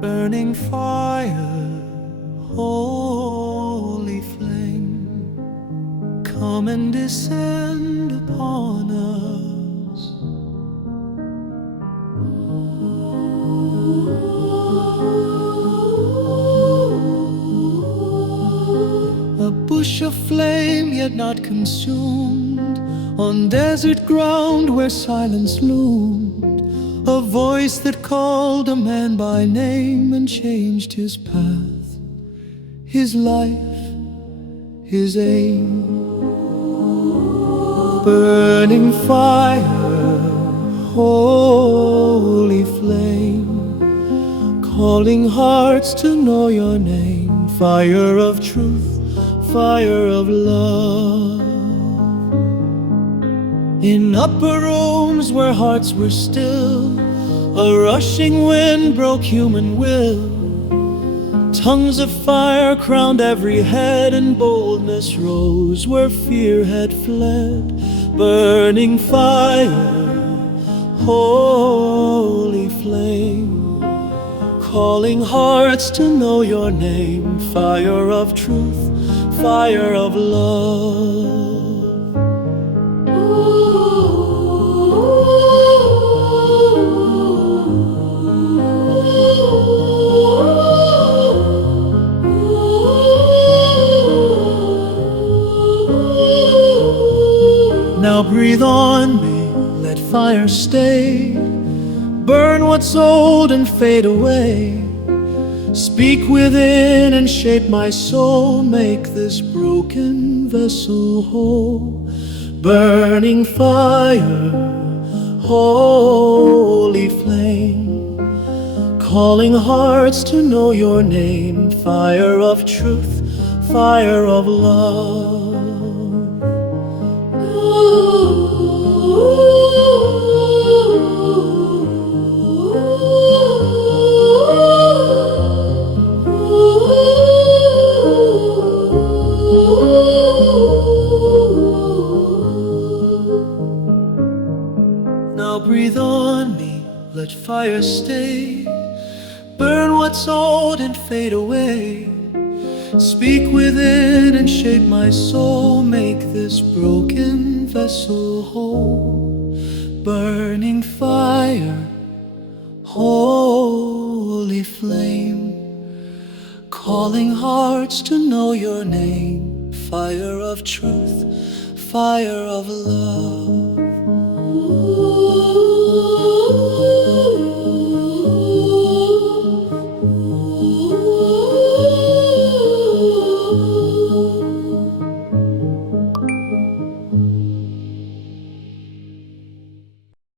Burning fire, holy flame, come and descend upon us. A bush of flame yet not consumed, on desert ground where silence loomed. A voice that called a man by name and changed his path, his life, his aim. Burning fire, holy flame, calling hearts to know your name. Fire of truth, fire of love. In upper rooms where hearts were still, a rushing wind broke human will. Tongues of fire crowned every head, and boldness rose where fear had fled. Burning fire, holy flame, calling hearts to know your name. Fire of truth, fire of love. Now breathe on me, let fire stay. Burn what's old and fade away. Speak within and shape my soul. Make this broken vessel whole. Burning fire, holy flame, calling hearts to know your name. Fire of truth, fire of love. Now breathe on me, let fire stay. Burn what's old and fade away. Speak within and shape my soul. Make this broken vessel whole. Burning fire, holy flame, calling hearts to know your name. Fire of truth, fire of love.